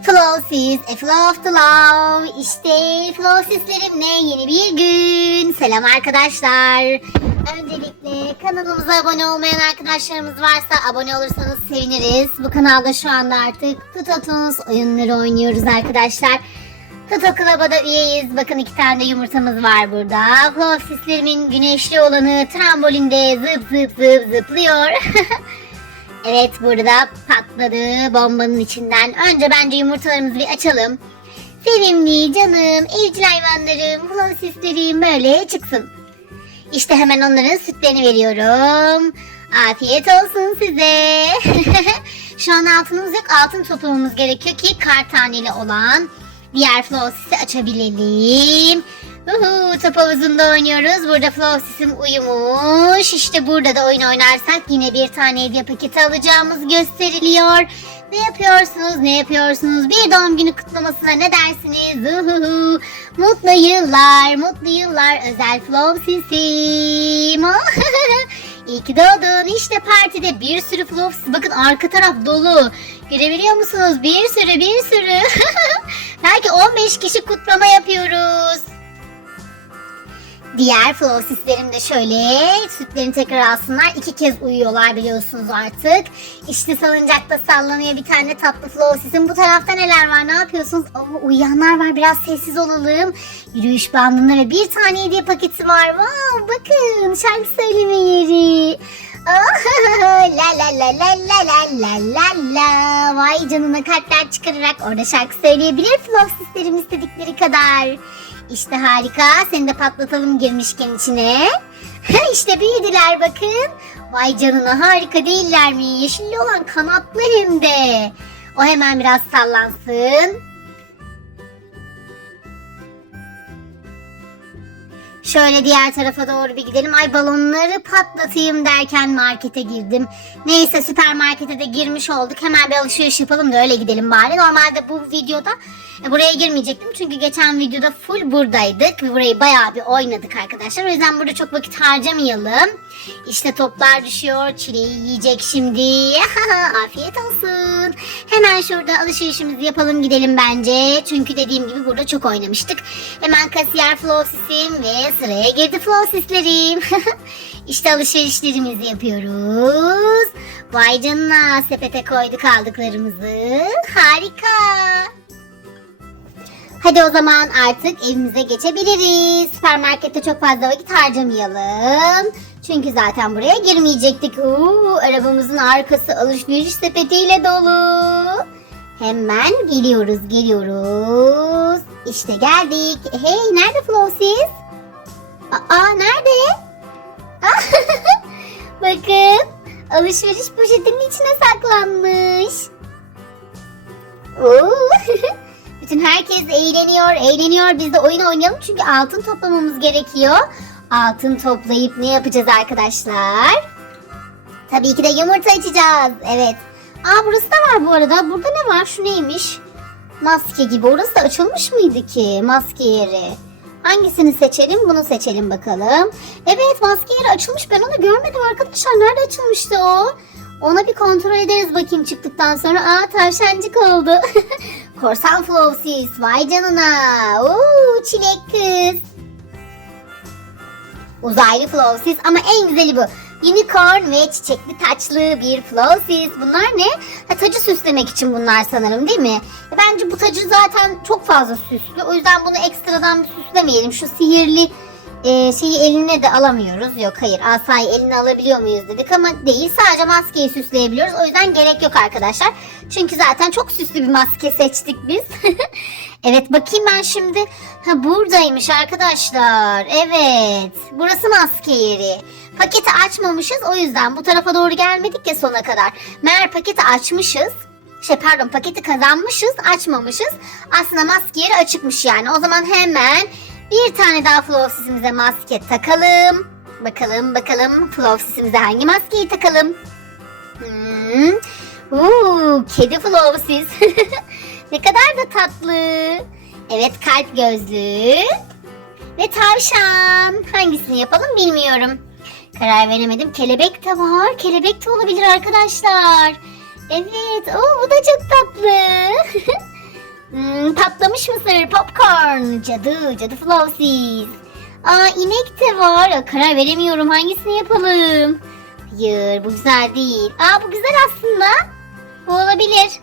Flowsis, a flow of the love. İşte Flowsislerimle yeni bir gün. Selam arkadaşlar. Öncelikle kanalımıza abone olmayan arkadaşlarımız varsa abone olursanız seviniriz. Bu kanalda şu anda artık Tutotunuz oyunları oynuyoruz arkadaşlar. Tuto Club'a da üyeyiz. Bakın iki tane de yumurtamız var burada. Flowsislerimin güneşli olanı trambolinde zıp zıp zıp zıplıyor. Evet burada patladı bombanın içinden. Önce bence yumurtalarımızı bir açalım. Sevimli canım, evcil hayvanlarım, flosislerim böyle çıksın. İşte hemen onların sütlerini veriyorum. Afiyet olsun size. Şu an altınımız yok. Altın toplamamız gerekiyor ki kar taneli olan diğer flosisi açabilelim. Uhu, top havuzunda oynuyoruz. Burada Flowsis'im uyumuş. İşte burada da oyun oynarsak yine bir tane hediye paketi alacağımız gösteriliyor. Ne yapıyorsunuz? Ne yapıyorsunuz? Bir doğum günü kutlamasına ne dersiniz? Uhuhu. Mutlu yıllar, mutlu yıllar. Özel Flowsis'im. İyi ki doğdun. İşte partide bir sürü Flowsis. Bakın arka taraf dolu. Görebiliyor musunuz? Bir sürü, bir sürü. Belki 15 kişi kutlama yapıyoruz. Diğer flowsislerim de şöyle sütlerini tekrar alsınlar. İki kez uyuyorlar biliyorsunuz artık. İşte salıncakta sallanıyor bir tane tatlı flowsisim. Bu tarafta neler var ne yapıyorsunuz? Oo, uyuyanlar var biraz sessiz olalım. Yürüyüş bandında ve bir tane hediye paketi var. Wow, bakın şarkı söyleme yeri. La la la la la la la la la. Vay canına kalpler çıkararak orada şarkı söyleyebilir flowsislerim istedikleri kadar. İşte harika. Seni de patlatalım girmişken içine. işte büyüdüler bakın. Vay canına harika değiller mi? Yeşilli olan kanatlı hem de. O hemen biraz sallansın. Şöyle diğer tarafa doğru bir gidelim. Ay balonları patlatayım derken markete girdim. Neyse süpermarkete de girmiş olduk. Hemen bir alışveriş yapalım da öyle gidelim bari. Normalde bu videoda buraya girmeyecektim. Çünkü geçen videoda full buradaydık. Burayı bayağı bir oynadık arkadaşlar. O yüzden burada çok vakit harcamayalım. İşte toplar düşüyor. Çileği yiyecek şimdi. Afiyet olsun. Hemen şurada alışverişimizi yapalım gidelim bence. Çünkü dediğim gibi burada çok oynamıştık. Hemen kasiyer flowsisim ve sıraya girdi flowsislerim. işte alışverişlerimizi yapıyoruz. Vay canına sepete koyduk aldıklarımızı. Harika. Hadi o zaman artık evimize geçebiliriz. Süpermarkette çok fazla vakit harcamayalım. Çünkü zaten buraya girmeyecektik. Uuu, arabamızın arkası alışveriş sepetiyle dolu. Hemen geliyoruz, geliyoruz. İşte geldik. Hey, nerede Flowsiz? Aa, nerede? Bakın, alışveriş poşetinin içine saklanmış. Oo. Bütün herkes eğleniyor, eğleniyor. Biz de oyun oynayalım çünkü altın toplamamız gerekiyor. Altın toplayıp ne yapacağız arkadaşlar? Tabii ki de yumurta açacağız. Evet. Aa burası da var bu arada. Burada ne var? Şu neymiş? Maske gibi. Orası da açılmış mıydı ki? Maske yeri. Hangisini seçelim? Bunu seçelim bakalım. Evet maske yeri açılmış. Ben onu görmedim arkadaşlar. Nerede açılmıştı o? Ona bir kontrol ederiz bakayım çıktıktan sonra. Aa tavşancık oldu. Korsan Flowsis. Vay canına. Oo, çilek kız. Uzaylı Flowsis ama en güzeli bu. Unicorn ve çiçekli taçlı bir Flowsis. Bunlar ne? Ha, tacı süslemek için bunlar sanırım değil mi? E, bence bu tacı zaten çok fazla süslü. O yüzden bunu ekstradan süslemeyelim. Şu sihirli e, şeyi eline de alamıyoruz. Yok hayır asayı eline alabiliyor muyuz dedik ama değil. Sadece maskeyi süsleyebiliyoruz. O yüzden gerek yok arkadaşlar. Çünkü zaten çok süslü bir maske seçtik biz. evet bakayım ben şimdi. Ha buradaymış arkadaşlar. Evet. Burası maske yeri. Paketi açmamışız o yüzden bu tarafa doğru gelmedik ya sona kadar. Meğer paketi açmışız. Şey pardon paketi kazanmışız açmamışız. Aslında maske yeri açıkmış yani. O zaman hemen bir tane daha flowsisimize maske takalım. Bakalım bakalım flowsisimize hangi maskeyi takalım. Hmm. Uuu, kedi flowsis. ne kadar da tatlı. Evet kalp gözlü. Ve tavşan. Hangisini yapalım bilmiyorum. Karar veremedim. Kelebek de var. Kelebek de olabilir arkadaşlar. Evet. Oo, bu da çok tatlı. patlamış mısır, popcorn, cadı, cadı flowsies. Aa inek de var. Karar veremiyorum hangisini yapalım. Hayır bu güzel değil. Aa bu güzel aslında. Bu olabilir.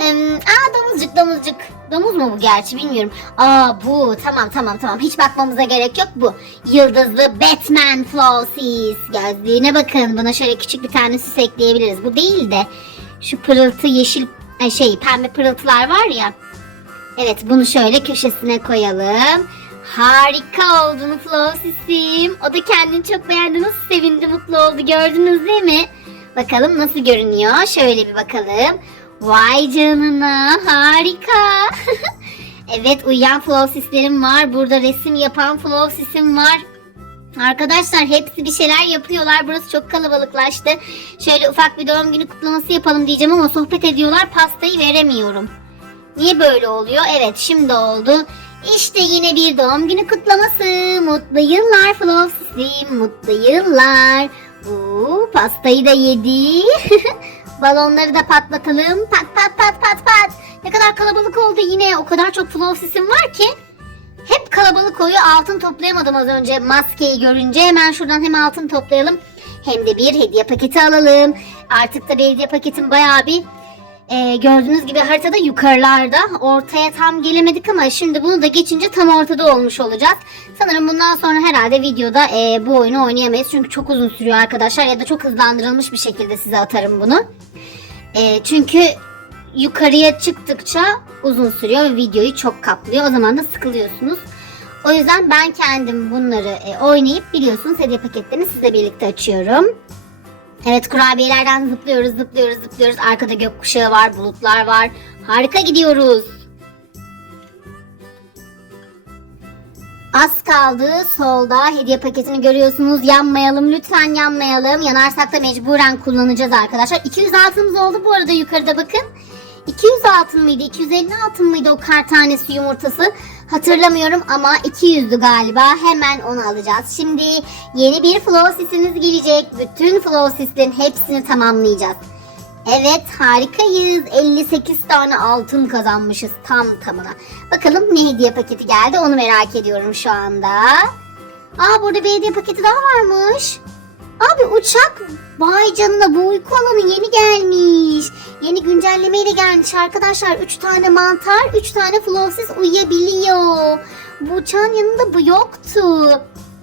Em, aa domuzcuk domuzcuk. Domuz mu bu gerçi bilmiyorum. Aa bu tamam tamam tamam hiç bakmamıza gerek yok bu. Yıldızlı Batman Flowsies. Gözlüğüne bakın buna şöyle küçük bir tane süs ekleyebiliriz. Bu değil de şu pırıltı yeşil ay şey pembe pırıltılar var ya. Evet bunu şöyle köşesine koyalım. Harika oldun Flowsis'im. O da kendini çok beğendi. Nasıl sevindi mutlu oldu gördünüz değil mi? Bakalım nasıl görünüyor. Şöyle bir bakalım. Vay canına harika. evet uyuyan Flowsis'lerim var. Burada resim yapan Flowsis'im var. Arkadaşlar hepsi bir şeyler yapıyorlar. Burası çok kalabalıklaştı. Şöyle ufak bir doğum günü kutlaması yapalım diyeceğim ama sohbet ediyorlar. Pastayı veremiyorum. Niye böyle oluyor? Evet şimdi oldu. İşte yine bir doğum günü kutlaması. Mutlu yıllar Flowsis'im. Mutlu yıllar. Oo, pastayı da yedi. Balonları da patlatalım. Pat pat pat pat pat. Ne kadar kalabalık oldu yine. O kadar çok Flowsis'im var ki. Kalabalık oluyor. Altın toplayamadım az önce maskeyi görünce. Hemen şuradan hem altın toplayalım. Hem de bir hediye paketi alalım. Artık da hediye paketim bayağı bir e, gördüğünüz gibi haritada yukarılarda. Ortaya tam gelemedik ama şimdi bunu da geçince tam ortada olmuş olacağız. Sanırım bundan sonra herhalde videoda e, bu oyunu oynayamayız. Çünkü çok uzun sürüyor arkadaşlar. Ya da çok hızlandırılmış bir şekilde size atarım bunu. E, çünkü yukarıya çıktıkça uzun sürüyor ve videoyu çok kaplıyor. O zaman da sıkılıyorsunuz. O yüzden ben kendim bunları e, oynayıp biliyorsunuz hediye paketlerini sizle birlikte açıyorum. Evet kurabiyelerden zıplıyoruz zıplıyoruz zıplıyoruz. Arkada gökkuşağı var bulutlar var. Harika gidiyoruz. Az kaldı solda hediye paketini görüyorsunuz. Yanmayalım lütfen yanmayalım. Yanarsak da mecburen kullanacağız arkadaşlar. 200 altınımız oldu bu arada yukarıda bakın. 200 altın mıydı? 250 altın mıydı o kar tanesi yumurtası? Hatırlamıyorum ama 200'dü galiba. Hemen onu alacağız. Şimdi yeni bir flowsisimiz gelecek. Bütün flowsislerin hepsini tamamlayacağız. Evet harikayız. 58 tane altın kazanmışız tam tamına. Bakalım ne hediye paketi geldi onu merak ediyorum şu anda. Aa burada bir hediye paketi daha varmış. Abi uçak vay bu uyku alanı yeni gelmiş. Yeni güncellemeyle gelmiş arkadaşlar. 3 tane mantar 3 tane flowsiz uyuyabiliyor. Bu uçağın yanında bu yoktu.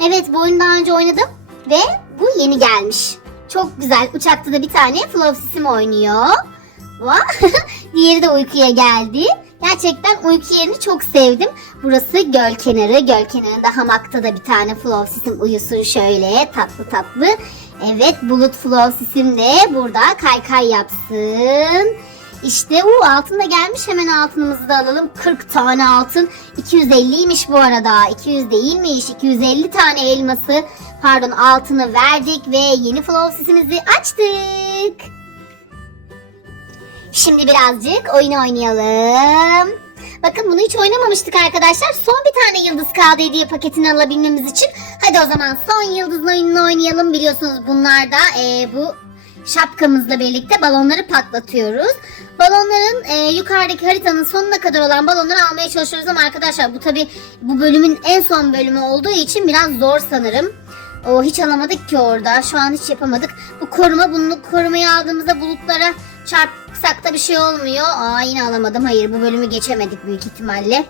Evet bu oyunu daha önce oynadım ve bu yeni gelmiş. Çok güzel. Uçakta da bir tane flowsisim oynuyor. Diğeri de uykuya geldi. Gerçekten uyku yerini çok sevdim. Burası göl kenarı. Göl kenarında hamakta da bir tane flowsisim uyusun şöyle tatlı tatlı. Evet bulut flowsisim de burada kaykay yapsın. İşte o altın da gelmiş hemen altınımızı da alalım. 40 tane altın. 250'ymiş bu arada. 200 değilmiş. 250 tane elması pardon altını verdik ve yeni flowsisimizi açtık. Şimdi birazcık oyun oynayalım. Bakın bunu hiç oynamamıştık arkadaşlar. Son bir tane yıldız kaldı hediye paketini alabilmemiz için. Hadi o zaman son yıldızın oyununu oynayalım. Biliyorsunuz bunlar da e, bu şapkamızla birlikte balonları patlatıyoruz. Balonların e, yukarıdaki haritanın sonuna kadar olan balonları almaya çalışıyoruz ama arkadaşlar bu tabi bu bölümün en son bölümü olduğu için biraz zor sanırım. O hiç alamadık ki orada. Şu an hiç yapamadık. Bu koruma bunu korumayı aldığımızda bulutlara da bir şey olmuyor. Aa yine alamadım. Hayır bu bölümü geçemedik büyük ihtimalle.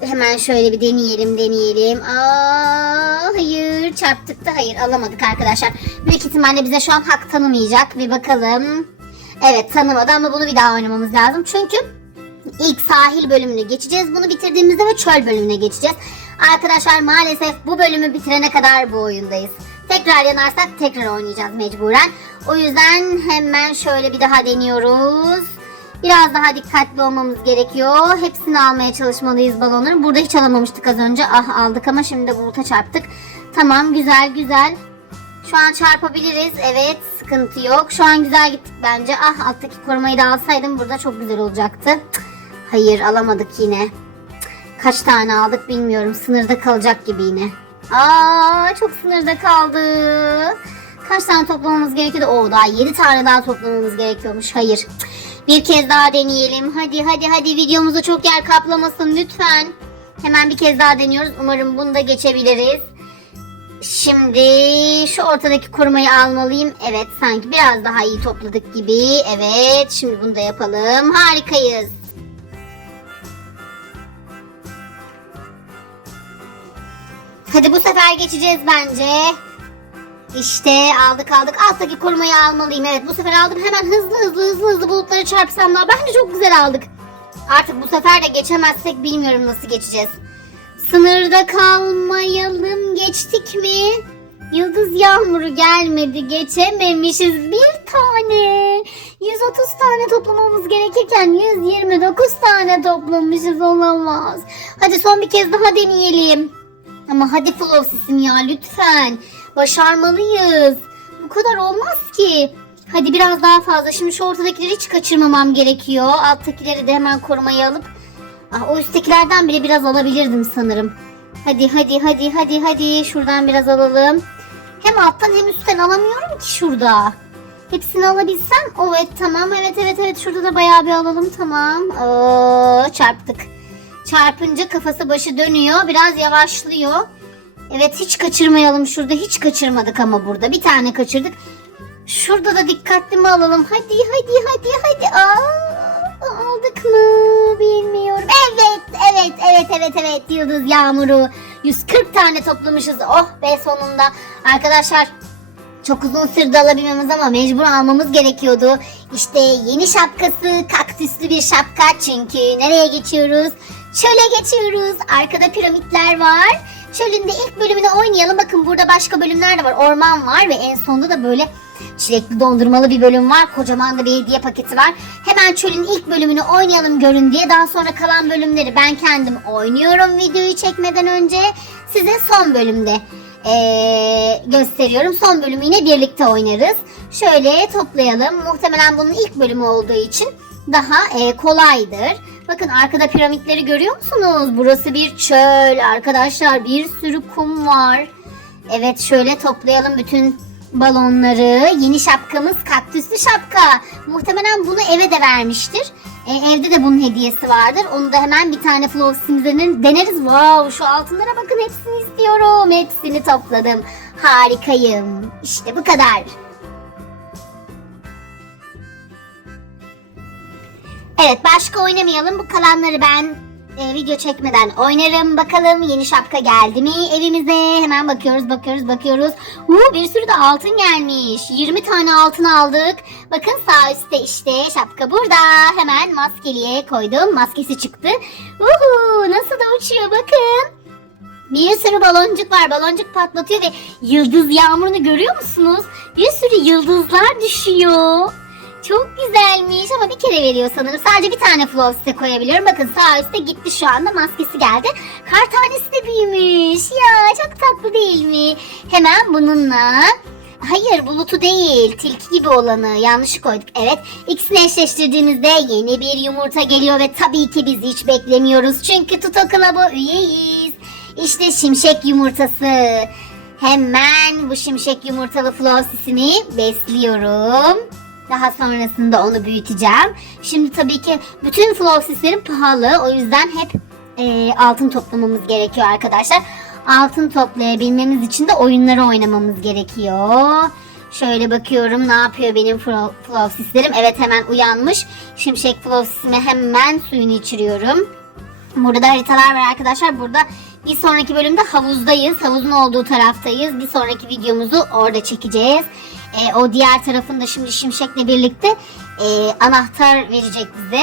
Hemen şöyle bir deneyelim deneyelim. Aa hayır çarptık da hayır alamadık arkadaşlar. Büyük ihtimalle bize şu an hak tanımayacak. Bir bakalım. Evet tanımadı ama bunu bir daha oynamamız lazım. Çünkü ilk sahil bölümünü geçeceğiz. Bunu bitirdiğimizde ve çöl bölümüne geçeceğiz. Arkadaşlar maalesef bu bölümü bitirene kadar bu oyundayız. Tekrar yanarsak tekrar oynayacağız mecburen. O yüzden hemen şöyle bir daha deniyoruz. Biraz daha dikkatli olmamız gerekiyor. Hepsini almaya çalışmalıyız balonları. Burada hiç alamamıştık az önce. Ah aldık ama şimdi de buluta çarptık. Tamam güzel güzel. Şu an çarpabiliriz. Evet sıkıntı yok. Şu an güzel gittik bence. Ah alttaki korumayı da alsaydım burada çok güzel olacaktı. Hayır alamadık yine. Kaç tane aldık bilmiyorum. Sınırda kalacak gibi yine. Aa çok sınırda kaldı. Kaç tane toplamamız gerekiyordu? Oo daha 7 tane daha toplamamız gerekiyormuş. Hayır. Bir kez daha deneyelim. Hadi hadi hadi videomuzu çok yer kaplamasın lütfen. Hemen bir kez daha deniyoruz. Umarım bunu da geçebiliriz. Şimdi şu ortadaki korumayı almalıyım. Evet sanki biraz daha iyi topladık gibi. Evet şimdi bunu da yapalım. Harikayız. Hadi bu sefer geçeceğiz bence. İşte aldık aldık. Alttaki korumayı almalıyım. Evet bu sefer aldım. Hemen hızlı hızlı hızlı hızlı bulutları çarpsam da bence çok güzel aldık. Artık bu sefer de geçemezsek bilmiyorum nasıl geçeceğiz. Sınırda kalmayalım. Geçtik mi? Yıldız yağmuru gelmedi. Geçememişiz. Bir tane. 130 tane toplamamız gerekirken 129 tane toplamışız olamaz. Hadi son bir kez daha deneyelim. Ama hadi Flowsis'im ya lütfen. Başarmalıyız. Bu kadar olmaz ki. Hadi biraz daha fazla. Şimdi şu ortadakileri hiç kaçırmamam gerekiyor. Alttakileri de hemen korumaya alıp. Ah, o üsttekilerden bile biraz alabilirdim sanırım. Hadi hadi hadi hadi hadi. Şuradan biraz alalım. Hem alttan hem üstten alamıyorum ki şurada. Hepsini alabilsem. Evet tamam evet evet evet. Şurada da bayağı bir alalım tamam. Oo, çarptık. Çarpınca kafası başı dönüyor. Biraz yavaşlıyor. Evet hiç kaçırmayalım şurada. Hiç kaçırmadık ama burada. Bir tane kaçırdık. Şurada da dikkatli mi alalım? Hadi hadi hadi hadi. Aa, aldık mı? Bilmiyorum. Evet evet evet evet evet. Yıldız yağmuru. 140 tane toplamışız. Oh be sonunda. Arkadaşlar çok uzun sürdü alabilmemiz ama mecbur almamız gerekiyordu. İşte yeni şapkası kaktüslü bir şapka çünkü nereye geçiyoruz? Çöle geçiyoruz. Arkada piramitler var. Çölün de ilk bölümünü oynayalım. Bakın burada başka bölümler de var. Orman var ve en sonunda da böyle çilekli dondurmalı bir bölüm var. Kocaman da bir hediye paketi var. Hemen çölün ilk bölümünü oynayalım görün diye. Daha sonra kalan bölümleri ben kendim oynuyorum videoyu çekmeden önce. Size son bölümde ee, gösteriyorum. Son bölümü yine birlikte oynarız. Şöyle toplayalım. Muhtemelen bunun ilk bölümü olduğu için daha e, kolaydır. Bakın arkada piramitleri görüyor musunuz? Burası bir çöl arkadaşlar. Bir sürü kum var. Evet şöyle toplayalım bütün balonları. Yeni şapkamız kaktüslü şapka. Muhtemelen bunu eve de vermiştir. E, evde de bunun hediyesi vardır. Onu da hemen bir tane Flowsim'den deneriz. Wow şu altınlara bakın hepsini istiyorum. Hepsini topladım. Harikayım. İşte bu kadar. Evet başka oynamayalım. Bu kalanları ben e, video çekmeden oynarım. Bakalım yeni şapka geldi mi evimize? Hemen bakıyoruz bakıyoruz bakıyoruz. Uuu bir sürü de altın gelmiş. 20 tane altın aldık. Bakın sağ üstte işte şapka burada. Hemen maskeliye koydum. Maskesi çıktı. Uhu nasıl da uçuyor bakın. Bir sürü baloncuk var. Baloncuk patlatıyor ve yıldız yağmurunu görüyor musunuz? Bir sürü yıldızlar düşüyor. Çok güzelmiş ama bir kere veriyor sanırım. Sadece bir tane flow koyabiliyorum. Bakın sağ üstte gitti şu anda maskesi geldi. Kar tanesi de büyümüş. Ya çok tatlı değil mi? Hemen bununla Hayır bulutu değil. Tilki gibi olanı yanlış koyduk. Evet ikisini eşleştirdiğimizde yeni bir yumurta geliyor ve tabii ki biz hiç beklemiyoruz. Çünkü Tuto Club'a üyeyiz. İşte şimşek yumurtası. Hemen bu şimşek yumurtalı flosisimi besliyorum. Daha sonrasında onu büyüteceğim. Şimdi tabii ki bütün flossislerim pahalı. O yüzden hep e, altın toplamamız gerekiyor arkadaşlar. Altın toplayabilmemiz için de oyunları oynamamız gerekiyor. Şöyle bakıyorum ne yapıyor benim flo- flossislerim. Evet hemen uyanmış. Şimşek flossisime hemen suyunu içiriyorum. Burada da haritalar var arkadaşlar. Burada bir sonraki bölümde havuzdayız. Havuzun olduğu taraftayız. Bir sonraki videomuzu orada çekeceğiz. Ee, o diğer tarafında şimdi Şimşek'le birlikte e, anahtar verecek bize.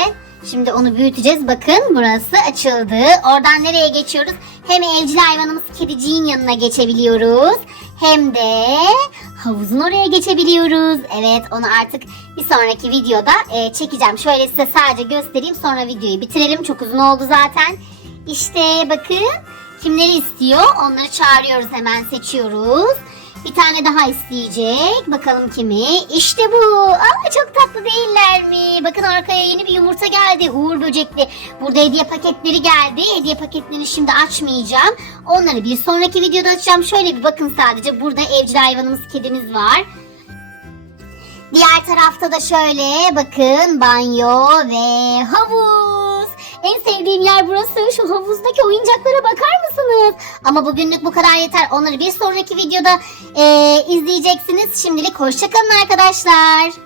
Şimdi onu büyüteceğiz. Bakın burası açıldı. Oradan nereye geçiyoruz? Hem evcil hayvanımız kediciğin yanına geçebiliyoruz. Hem de havuzun oraya geçebiliyoruz. Evet onu artık bir sonraki videoda e, çekeceğim. Şöyle size sadece göstereyim sonra videoyu bitirelim. Çok uzun oldu zaten. İşte bakın kimleri istiyor onları çağırıyoruz hemen seçiyoruz. Bir tane daha isteyecek. Bakalım kimi? İşte bu. Aa, çok tatlı değiller mi? Bakın arkaya yeni bir yumurta geldi. Uğur böcekli. Burada hediye paketleri geldi. Hediye paketlerini şimdi açmayacağım. Onları bir sonraki videoda açacağım. Şöyle bir bakın sadece. Burada evcil hayvanımız kedimiz var. Diğer tarafta da şöyle bakın banyo ve havuz. En sevdiğim yer burası. Şu havuzdaki oyuncaklara bakar mısınız? Ama bugünlük bu kadar yeter. Onları bir sonraki videoda eee, izleyeceksiniz. Şimdilik hoşçakalın arkadaşlar.